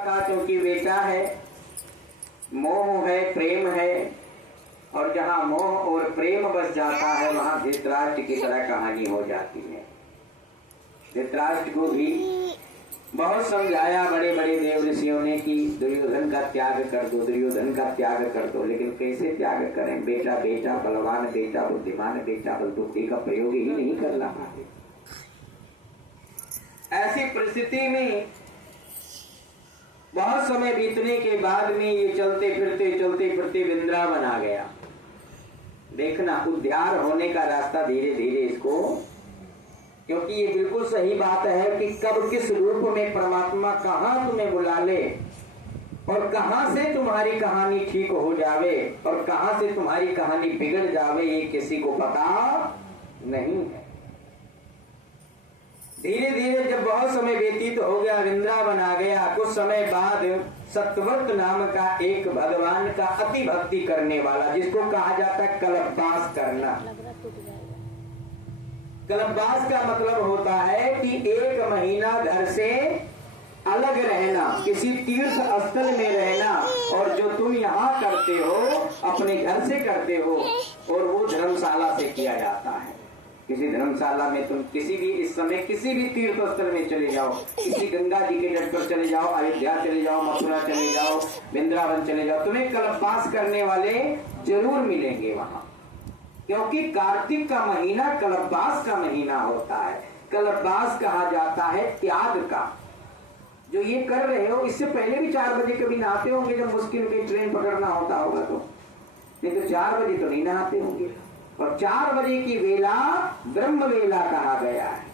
का क्योंकि बेटा है, मोह है, प्रेम है, और जहाँ मोह और प्रेम बस जाता है वहां धृतराष्ट्र की तरह कहानी हो जाती है। धृतराष्ट्र को भी बहुत समझाया बड़े बड़े देव ऋषियों ने कि दुर्योधन का त्याग कर दो, दुर्योधन का त्याग कर दो, लेकिन कैसे त्याग करें? बेटा बेटा, बलवान बेटा, बुद्धिमान बेटा, बल बुद्धि का प्रयोग ही नहीं कर रहा है। ऐसी परिस्थिति में बहुत समय बीतने के बाद में ये चलते फिरते वृंदावन आ गया। देखना उद्धार होने का रास्ता धीरे धीरे इसको, क्योंकि ये बिल्कुल सही बात है कि कब किस रूप में परमात्मा कहां तुम्हें बुला ले और कहां से तुम्हारी कहानी ठीक हो जावे और कहां से तुम्हारी कहानी बिगड़ जावे, ये किसी को पता नहीं है। धीरे धीरे जब बहुत समय व्यतीत हो गया, वृंदावन आ गया, कुछ समय बाद सत्यव्रत नाम का एक भगवान का अति भक्ति करने वाला, जिसको कहा जाता है कल्पवास करना। कल्पवास का मतलब होता है कि 1 महीना घर से अलग रहना, किसी तीर्थ स्थल में रहना, और जो तुम यहाँ करते हो अपने घर से करते हो और वो धर्मशाला से किया जाता है। किसी धर्मशाला में तुम किसी भी इस समय किसी भी तीर्थ स्थल में चले जाओ, किसी गंगा जी के तट पर चले जाओ, अयोध्या चले जाओ, मथुरा चले जाओ, वृंदावन चले जाओ, तुम्हें कल्पवास करने वाले जरूर मिलेंगे वहां, क्योंकि कार्तिक का महीना कल्पवास का महीना होता है। कल्पवास कहा जाता है त्याग का। जो ये कर रहे हो, इससे पहले भी 4 बजे कभी नहाते होंगे जब मुश्किल में ट्रेन पकड़ना होता होगा तो, नहीं तो 4 बजे तो नहीं नहाते होंगे। और 4 बजे की वेला ब्रह्म वेला कहा गया है,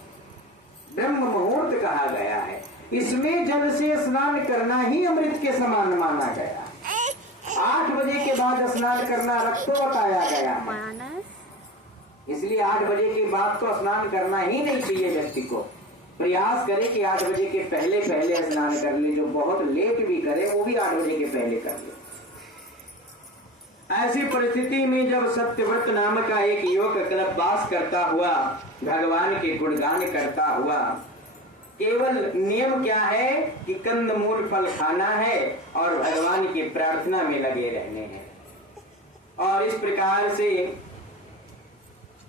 ब्रह्म मुहूर्त कहा गया है। इसमें जल से स्नान करना ही अमृत के समान माना गया है। 8 बजे के बाद स्नान करना रक्त बताया गया है, इसलिए 8 बजे के बाद तो स्नान करना ही नहीं चाहिए। व्यक्ति को प्रयास करे कि 8 बजे के पहले स्नान कर ले, जो बहुत लेट भी करे वो भी 8 बजे के पहले कर ले। ऐसी परिस्थिति में जब सत्यव्रत नाम का एक युवक कल्पवास करता हुआ, भगवान के गुणगान करता हुआ, केवल नियम क्या है कि कंदमूल फल खाना है और भगवान की प्रार्थना में लगे रहने हैं। और इस प्रकार से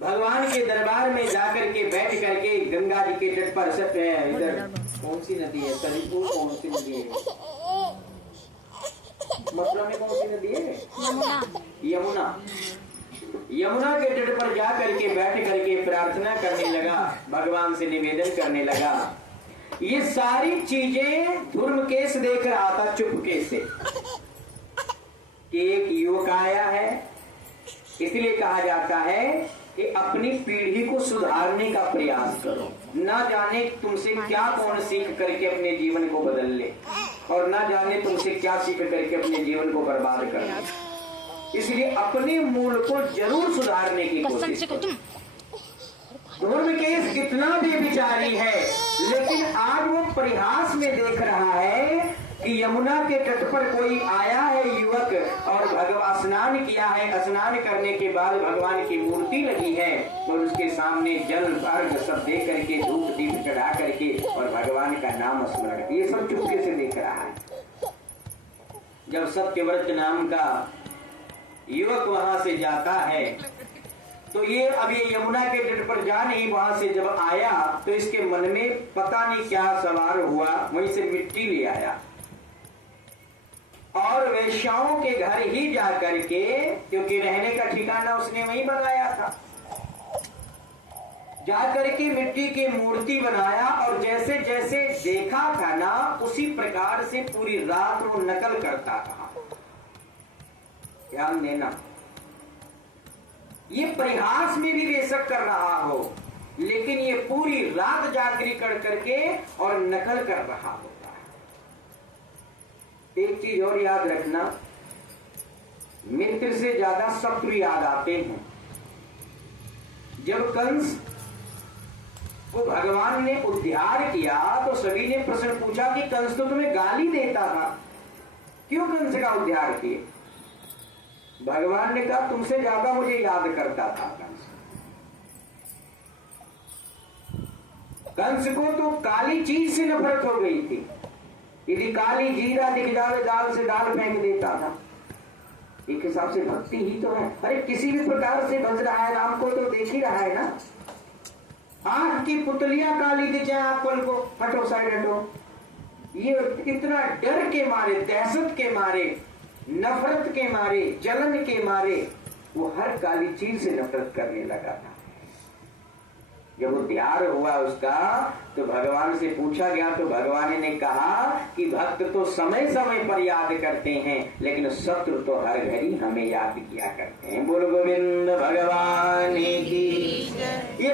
भगवान के दरबार में जाकर के बैठ करके गंगा जी के तट पर इधर कौन सी नदी है, सलीपुर कौन सी नदी है, मथुरा में कौन सी नदी है, यमुना के तट पर जाकर के बैठ करके प्रार्थना करने लगा, भगवान से निवेदन करने लगा। ये सारी चीजें धर्मकेश देख रहा था चुपके से कि एक युवक आया है। इसलिए कहा जाता है कि अपनी पीढ़ी को सुधारने का प्रयास करो, ना जाने तुमसे क्या कौन सीख करके अपने जीवन को बदल ले और ना जाने तुमसे क्या सीख करके अपने जीवन को बर्बाद कर ले। इसलिए अपने मूल को जरूर सुधारने की कोशिश करो। धर्मकेश कितना भी विचारी है, लेकिन आज वो परिहास में देख रहा है कि यमुना के तट पर कोई आया है युवक और भगवान स्नान किया है, स्नान करने के बाद भगवान की मूर्ति लगी है और उसके सामने जल अर्घ सब दे करके धूप दीप चढ़ा करके और भगवान का नाम स्मरण, ये सब चुपके से देख रहा है। जब सत्यव्रत नाम का युवक वहां से जाता है तो ये अब ये यमुना के तट पर जा नहीं, वहां से जब आया तो इसके मन में पता नहीं क्या सवार हुआ, वहीं से मिट्टी ले आया और वेश्याओं के घर ही जा करके, क्योंकि रहने का ठिकाना उसने वहीं बनाया था, जाकर के मिट्टी की मूर्ति बनाया और जैसे जैसे देखा था ना उसी प्रकार से पूरी रात वो नकल करता था। ध्यान देना, ये परिहास में भी बेशक कर रहा हो, लेकिन ये पूरी रात जागरी कर करके और नकल कर रहा होता है। एक चीज और याद रखना, मित्र से ज्यादा शत्रु याद आते हैं। जब कंस को भगवान ने उद्धार किया तो सभी ने प्रश्न पूछा कि कंस तो तुम्हें गाली देता था, क्यों कंस का उद्धार किए? भगवान ने कहा तुमसे ज्यादा मुझे याद करता था कंस। कंस को तो काली चीज से नफरत हो गई थी, यदि काली जीरा दिख जावे दाल से दाल फेंक देता था। एक हिसाब से भक्ति ही तो है। अरे किसी भी प्रकार से भज रहा है राम को तो देख ही रहा है ना। आंख की पुतलियां काली दिख जाए आप पल को, हटो साइड हटो। ये इतना डर के मारे, दहशत के मारे, नफरत के मारे, जलन के मारे वो हर काली चीज से नफरत करने लगा था। जब वो तैयार हुआ उसका तो भगवान से पूछा गया तो भगवान ने कहा कि भक्त तो समय समय पर याद करते हैं लेकिन शत्रु तो हर घड़ी हमें याद किया करते हैं। बोल गोविंद भगवान की। ये